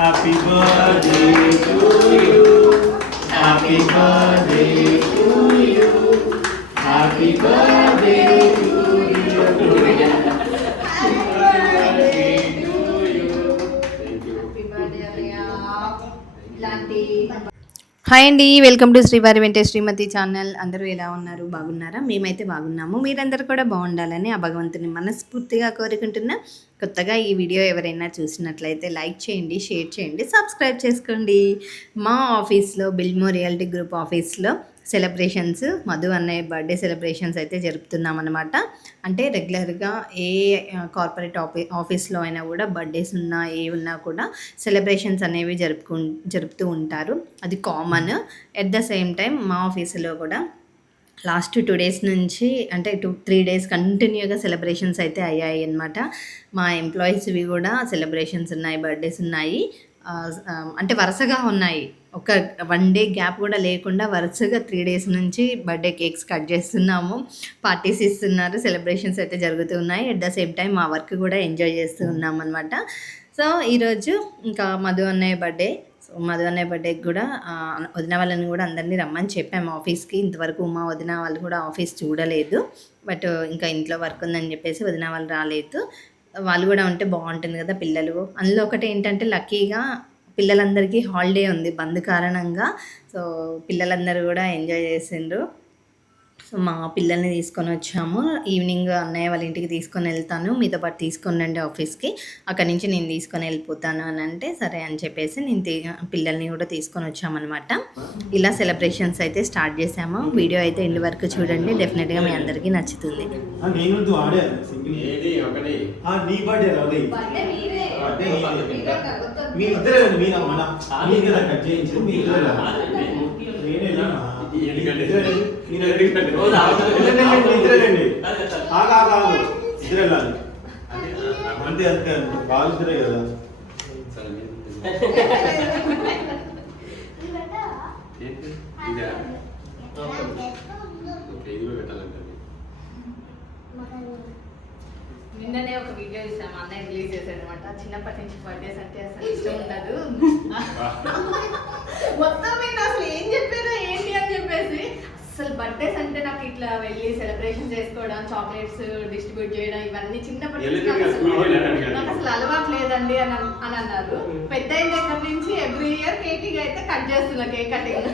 Happy birthday to you. Happy birthday to you. Happy birthday to you. Happy birthday to you. Thank you. Happy birthday Aliyah. ఇలాంటి hi అండి, welcome to శ్రీవారి వెంటే శ్రీమతి channel. అందరూ ఎలా ఉన్నారు? బాగున్నారా? మేమైతే బాగున్నాము. మీరందరూ కూడా బాగుండాలని ఆ భగవంతుని మనస్ఫూర్తిగా కోరుకుంటున్నా. కొత్తగా ఈ వీడియో ఎవరైనా చూసినట్లయితే లైక్ చేయండి, షేర్ చేయండి, సబ్స్క్రైబ్ చేసుకోండి. మా ఆఫీస్లో బిల్మో రియాలిటీ గ్రూప్ ఆఫీస్లో సెలబ్రేషన్స్, మధు అన్నయ్య బర్త్డే సెలబ్రేషన్స్ అయితే జరుపుతున్నాం అనమాట. అంటే రెగ్యులర్గా ఏ కార్పొరేట్ ఆఫీస్లో అయినా కూడా బర్త్డేస్ ఉన్నా ఏ ఉన్నా కూడా సెలబ్రేషన్స్ అనేవి జరుపుతూ ఉంటారు. అది common. At the same time మా ఆఫీసులో కూడా లాస్ట్ 2 days నుంచి అంటే 2-3 days కంటిన్యూగా సెలబ్రేషన్స్ అయితే అయ్యాయి అన్నమాట. మా ఎంప్లాయీస్వి కూడా సెలబ్రేషన్స్ ఉన్నాయి, బర్త్డేస్ ఉన్నాయి. అంటే వరుసగా ఉన్నాయి. ఒక 1 day గ్యాప్ కూడా లేకుండా వరుసగా 3 days నుంచి బర్త్డే కేక్స్ కట్ చేస్తున్నాము, పార్టీస్ ఇస్తున్నారు, సెలబ్రేషన్స్ అయితే జరుగుతున్నాయి. ఎట్ ద సేమ్ టైం మా వర్క్ కూడా ఎంజాయ్ చేస్తూ ఉన్నాం అనమాట. సో ఈరోజు ఇంకా మధు అన్నయ్య బర్త్డే. సో మధు అన్నయ్య బర్త్డేకి కూడా వదిన వాళ్ళని కూడా అందరినీ రమ్మని చెప్పాము ఆఫీస్కి. ఇంతవరకు మా వదిన వాళ్ళు కూడా ఆఫీస్ చూడలేదు. బట్ ఇంకా ఇంట్లో వర్క్ ఉందని చెప్పేసి వదిన వాళ్ళు రాలేదు. వాళ్ళు కూడా ఉంటే బాగుంటుంది కదా పిల్లలు. అందులో ఒకటి ఏంటంటే లక్కీగా పిల్లలందరికీ హాలిడే ఉంది బంద్ కారణంగా. సో పిల్లలందరూ కూడా ఎంజాయ్ చేసిండ్రు. సో మా పిల్లల్ని తీసుకొని వచ్చాము. ఈవినింగ్ అన్నయ్య వాళ్ళ ఇంటికి తీసుకొని వెళ్తాను, మీతో పాటు తీసుకొని రండి ఆఫీస్కి, అక్కడి నుంచి నేను తీసుకొని వెళ్ళిపోతాను అని అంటే సరే అని చెప్పేసి నేను పిల్లల్ని కూడా తీసుకొని వచ్చామన్నమాట. ఇలా సెలబ్రేషన్స్ అయితే స్టార్ట్ చేసాము. వీడియో అయితే ఎండ్ వరకు చూడండి, డెఫినెట్గా మీ అందరికీ నచ్చుతుంది. అంతే అంతే బాగుందిరే కదా. నిన్ననే ఒక వీడియో చూసాము, అన్నయ్య రిలీజ్ చేశాడు అనమాట. చిన్నప్పటి నుంచి బర్త్డేస్ అంటే అసలు ఇష్టం ఉండదు. మొత్తం మీరు అసలు ఏం చెప్పారో ఏంటి అని చెప్పేసి, అసలు బర్త్డేస్ అంటే నాకు ఇట్లా వెళ్ళి సెలబ్రేషన్ చేసుకోవడం, చాక్లెట్స్ డిస్ట్రిబ్యూట్ చేయడం, ఇవన్నీ చిన్నప్పటి నుంచి నాకు అసలు అలవాటు లేదండి అని అన్నారు. పెద్ద అయిన దగ్గర నుంచి ఎవ్రీ ఇయర్ కేక్ అయితే కట్ చేస్తున్నా, కేక్ కటింగ్.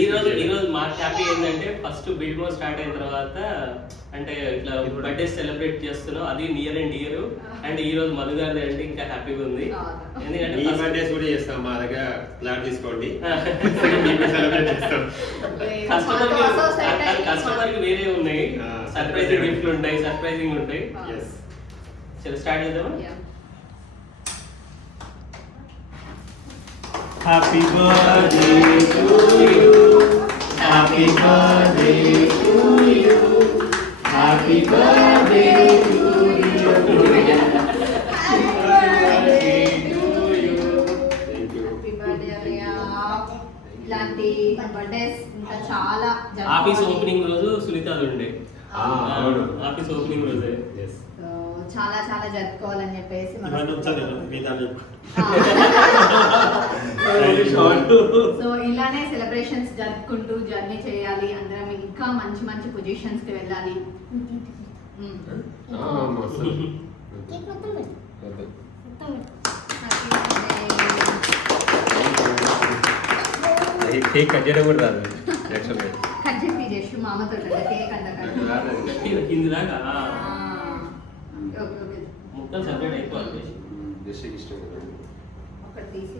ఈ రోజు మా హ్యాపీ ఏంటంటే ఫస్ట్ బిల్మో స్టార్ట్ అయిన తర్వాత అంటే ఇట్లా బర్త్డే సెలబ్రేట్ చేస్తున్నాం, అది నియర్ అండ్ ఇయర్. అండ్ ఈ రోజు మధు గారిది అంటే ఇంకా హ్యాపీగా ఉంది. ఎందుకంటే బర్త్డేస్ కూడా చేస్తాం, మా దగ్గర ప్లాట్ తీసుకోండి. కస్టమర్ కి వేరే ఉన్నాయి, సర్ప్రైజింగ్ గిఫ్ట్లు ఉంటాయి, సర్ప్రైజింగ్ ఉంటాయి. సరే స్టార్ట్ చేద్దాం. Happy birthday to you. Happy birthday to you. Happy birthday to you. Happy birthday to you. Thank you. Happy birthday Alia. ఇలాంటి బర్త్డేస్ ఇంకా చాలా ఆఫీస్ ఓపెనింగ్ రోజు సునీతాలు ఉండే. ఆఫీస్ ఓపెనింగ్ రోజే చాలా చాలా జరుపుకోవాలని చెప్పేసి సో ఇలానే సెలబ్రేషన్స్ జరుపుకుంటూ జర్నీ చేయాలి, అందరం ఇంకా మంచి మంచి పొజిషన్స్ కి వెళ్ళాలి. కేక్ కట్ చేయడం కూడా రాదు. కట్ చేసి మామతో కేక్ అంట కింది దాకా ఓకే మొత్తం సెపరేట్ అయిపోవాలి. ఒకటి తీసి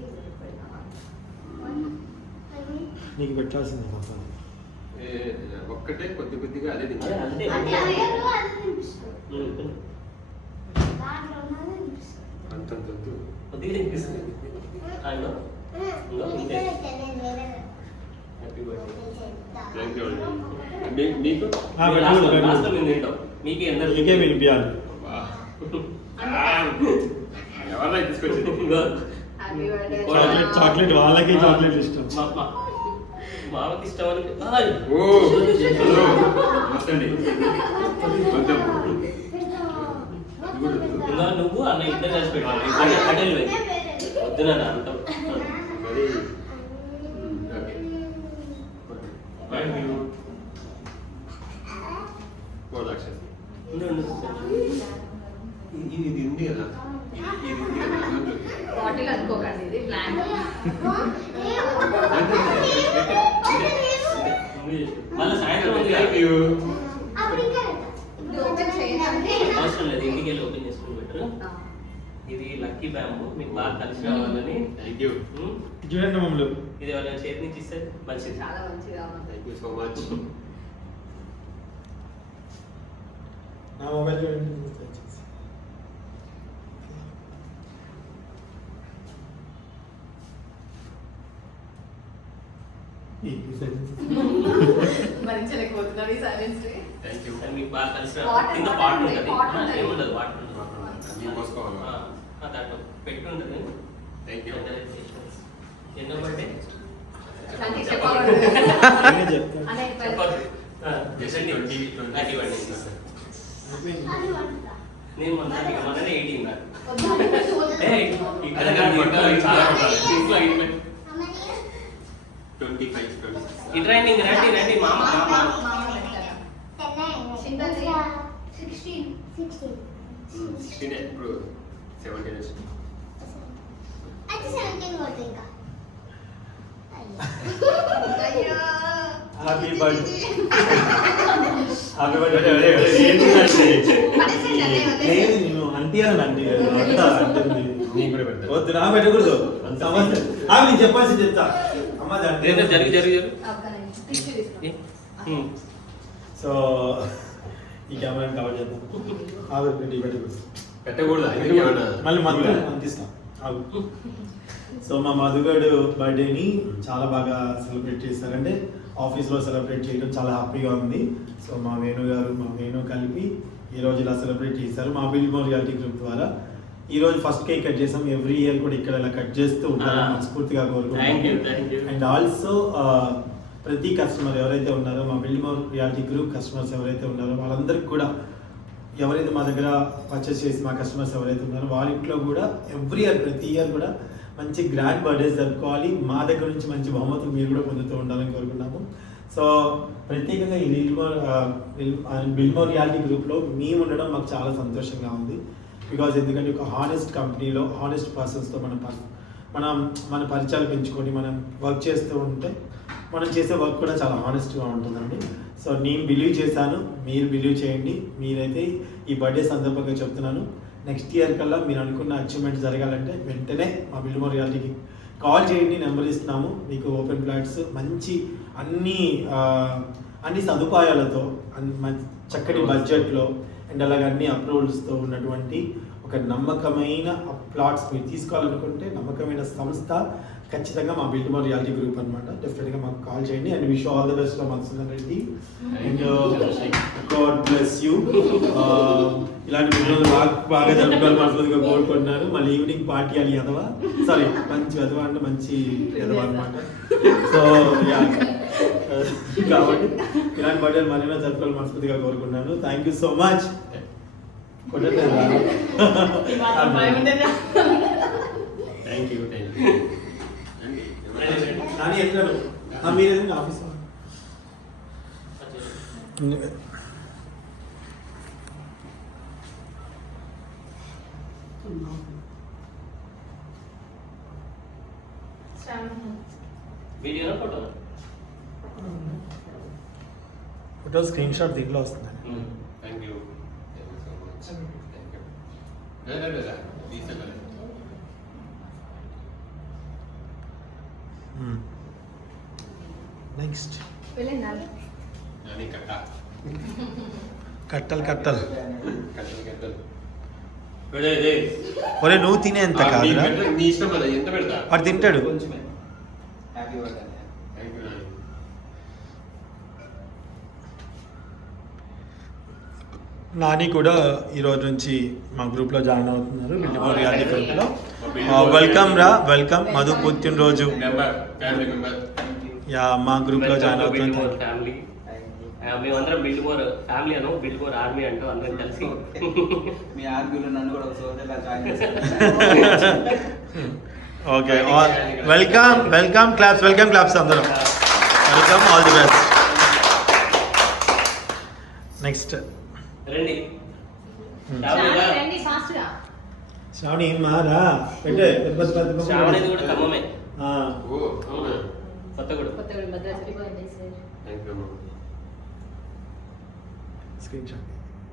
నీకు పెట్టాల్సింది మొత్తం ఒక్కటే కొద్ది కొద్దిగా అదే మీకే వినిపించాలి. ఎవరైనా తీసుకొచ్చింది చాక్లెట్ వాళ్ళకి చాక్లెట్ ఇష్టం. మామకి ఇష్టం అని ఇంకా నువ్వు అన్న ఇద్దరు కలిసి పెట్టాలి అటెల్ వద్దు నాన్న అంత మరి ఓకే గోదాక్షి ఇది ఉంది కదా ఇది ఉంది కదా బాటిల్ అనుకోకండి ఇది ప్లాన్ మళ్ళీ సాయంత్రం ఉంది కదా. ఓపెన్ చేయాలి అవసరం లేదు ఇంటికి వెళ్ళి ఓపెన్ చేసుకుని పెట్టరు ఇది లక్కీ బ్యాంబు మీకు బాగా కలిసి రావాలని థ్యాంక్ యూ చూడండి మమ్మల్ని ఇది ఎవరైనా చేతి నుంచి ఇస్తే మంచిది చాలా మంచిగా ఉంది. థ్యాంక్ యూ సో మచ్ నా మొబైల్ చూడండి భరించలేకపోతున్నాం ఈ సైలెన్స్ థ్యాంక్ యూ అది మీకు బాగా కలిసి Water, రావాలి కింద water పాట్ ఉంది, ఉంటుంది pot ఉంటుంది. ఏముండదు వాటర్ ఉంటుంది నేను పోసుకోవాలి దాంట్లో పెట్టి ఉంటుంది థ్యాంక్ యూ ఎన్నో బర్త్డే అంటే చెప్పకూడదు. నేనే చెప్తాను అనే చెప్పొద్దు. Just 20. హ్యాపీ బర్త్డే నేను మొన్ననే 18 నాకు ఇక్కడ కాదు, చాలా ఉంటారు. ఇంట్లో ఇంట్లో 25 ఈ ట్రైనింగ్ రండి రండి మామ మామ 16 ఇప్పుడు 17 హ్యాపీ బర్త్డే హ్యాపీ బర్త్డే నేను అంటే అండి అంటుంది నీకు కూడా పెడతా వద్దు నా పెట్టకూడదు సమస్య నేను చెప్పాల్సి చెప్తా అమ్మ జరిగి జరిగి సో ఈ కెమెరా కవర్ చేద్దాం ఆగు టీ పెట్టకూడదు పెట్టకూడదు ఎందుకు ఏమన్నా మళ్ళీ మందు అందిస్తాం ఆగు సో మా మధుగడు బర్త్డేని చాలా బాగా సెలబ్రేట్ చేశారంటే ఆఫీస్లో సెలబ్రేట్ చేయడం చాలా హ్యాపీగా ఉంది సో మా వేణు గారు మా వేణు కలిపి ఈరోజు ఇలా సెలబ్రేట్ చేశారు మా బిల్మోర్ రియాలిటీ గ్రూప్ ద్వారా ఈరోజు ఫస్ట్ కేక్ కట్ చేసాం ఎవ్రీ ఇయర్ కూడా ఇక్కడ ఇలా కట్ చేస్తూ ఉంటారు మనస్ఫూర్తిగా కోరుకుంటున్నాం అండ్ ఆల్సో ప్రతి కస్టమర్ ఎవరైతే ఉన్నారో మా బిల్మోర్ రియాలిటీ గ్రూప్ కస్టమర్స్ ఎవరైతే ఉన్నారో వాళ్ళందరికీ కూడా ఎవరైతే మా దగ్గర పర్చేస్ చేసి మా కస్టమర్స్ ఎవరైతే ఉన్నారో వాళ్ళ ఇంట్లో కూడా ఎవ్రీ ఇయర్ ప్రతి ఇయర్ కూడా మంచి గ్రాండ్ బర్త్డేస్ జరుపుకోవాలి మా దగ్గర నుంచి మంచి బహుమతులు మీరు కూడా పొందుతూ ఉండాలని కోరుకున్నాము సో ప్రత్యేకంగా ఈ బిల్మోర్ రియాలిటీ గ్రూప్లో మేము ఉండడం మాకు చాలా సంతోషంగా ఉంది బికాజ్ ఎందుకంటే ఒక హానెస్ట్ కంపెనీలో హానెస్ట్ పర్సన్స్తో మన పరిచయాలు పెంచుకొని మనం వర్క్ చేస్తూ ఉంటే మనం చేసే వర్క్ కూడా చాలా హానెస్ట్గా ఉంటుందండి సో నేను బిలీవ్ చేశాను మీరు బిలీవ్ చేయండి మీరైతే ఈ బర్త్డే సందర్భంగా చెప్తున్నాను నెక్స్ట్ ఇయర్ కల్లా మీరు అనుకున్న అచీవ్మెంట్ జరగాలంటే వెంటనే మా బిల్మోర్ రియాలిటీకి కాల్ చేయండి, నెంబర్ ఇస్తున్నాము మీకు. ఓపెన్ ఫ్లాట్స్ మంచి అన్ని సదుపాయాలతో చక్కటి బడ్జెట్లో అండ్ అలాగే అన్ని అప్రూవల్స్తో ఉన్నటువంటి ఒక నమ్మకమైన ప్లాట్స్ మీరు తీసుకోవాలనుకుంటే నమ్మకమైన సంస్థ ఖచ్చితంగా మా బిల్మోర్ రియాలిటీ గ్రూప్ అనమాట. డెఫినెట్గా మాకు కాల్ చేయండి and wish all the best for Madhusudan Reddy and God bless you. ఇలాంటి పిల్లలు బాగా జరుపుకోవాలి మనస్ఫూర్తిగా కోరుకుంటున్నారు. మళ్ళీ ఈవినింగ్ పార్టీ అని ఎదవా సారీ మంచి ఎదవా అంటే మంచి ఎదవా అనమాట. సో కాబట్టి ఇలాంటి బర్త్డేలు మళ్ళీ జరుపుకోవాలి మనస్ఫూర్తిగా కోరుకుంటున్నాను. Thank you so much. Thank you కానీ ఎట్లా మీరేదండి ఆఫీస్ వీడియోనా ఫోటో ఫోటో స్క్రీన్ షాట్ దీంట్లో వస్తుందండి. Thank you so much. Thank you. Next కట్టలు కట్టలు కట్టలు ఒరే నువ్వు తినే ఎంత కాదురా, నీ ఇష్టం కదా, ఎంత పెడతా వాడు తింటాడు. నాని కూడా ఈరోజు నుంచి మా గ్రూప్లో జాయిన్ అవుతున్నారు బిల్మోర్ రియాలిటీ గ్రూప్లో. వెల్కమ్ రా, వెల్కమ్. మధు పుట్టినరోజు ఫ్యామిలీ మెంబర్ యా మా గ్రూప్లో జాయిన్ అవుతున్నారు. ఫ్యామిలీ మేమందరం బిల్డ్ మోర్ ఫ్యామిలీ అను, బిల్డ్ మోర్ ఆర్మీ అంటాం అందరం కలిసి. మీ ఆర్గ్యూలో నన్ను కూడా ఒక సోదరులా జాయిన్ చేశారు. ఓకే, వెల్కమ్ క్లాప్స్ అందరం. Welcome, all the best. Next రండి రండి ఫాస్ట్ గా. శ్రావణి మారా పెట్టే శ్రావణిది కూడా ఖమ్మమే, ఓ అవునా, కొత్తగూడెం. కొత్తగూడెం భద్రాచలం. థ్యాంక్ యూ అమ్మా. స్క్రీన్ షాట్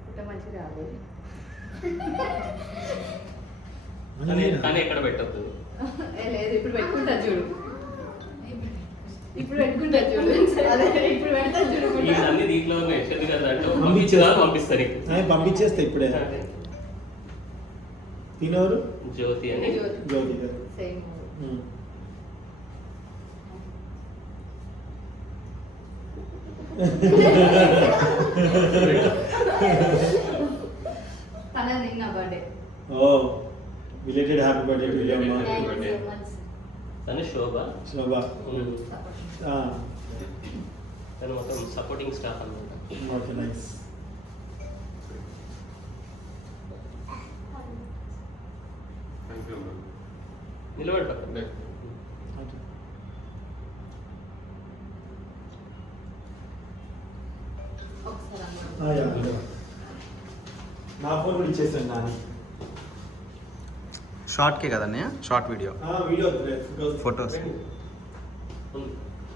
పుట్ట మంచిగా రాలేదు. కానీ ఎక్కడ పెట్టద్దు. లేదు ఇప్పుడు పెట్టుకుంటా చూడు. ఇప్పుడు పెట్టుకుంటా చూడు. అదే ఇప్పుడు పెడతా చూడు. ఇవన్నీ దీంట్లో ఉన్నాయి, చదువు కదా అంటూ పంపించేస్తా. పంపిస్తారు. పంపించేస్తా ఇప్పుడే. తినవరు జ్యోతి అని. జ్యోతి గారు. సేమ్. తన నిన్న birthday. Oh belated happy birthday to you అమ్మా. Thank you so much. తను శోభ. శోభ. తను మొత్తం సపోర్టింగ్ స్టాఫ్ అన్నమాట. Okay, nice. థ్యాంక్ యూ అమ్మా. నిలబడి పక్కన. ఒకసారి అన్న. నా ఫోన్ కూడా ఇచ్చేసాను నాని. షార్ట్కే కదన్నయ్య, షార్ట్ వీడియో. వీడియో ఫొటోస్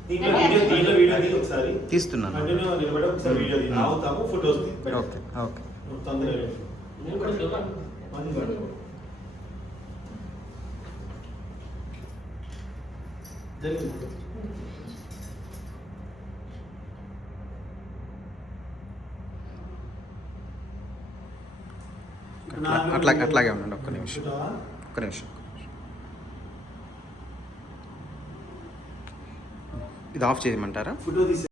దీంట్లో వీడియో తీసి ఒకసారి తీస్తున్నాను. కంటిన్యూ నిలబడి ఒకసారి వీడియో తీసి ఆగుతాము, ఫొటోస్ ఓకే ఓకే. తొందరగా నేను కూడా శోభ. అట్లాగే ఉండండి, ఒక్క నిమిషం. ఇది ఆఫ్ చేయమంటారా? ఫోటో తీసి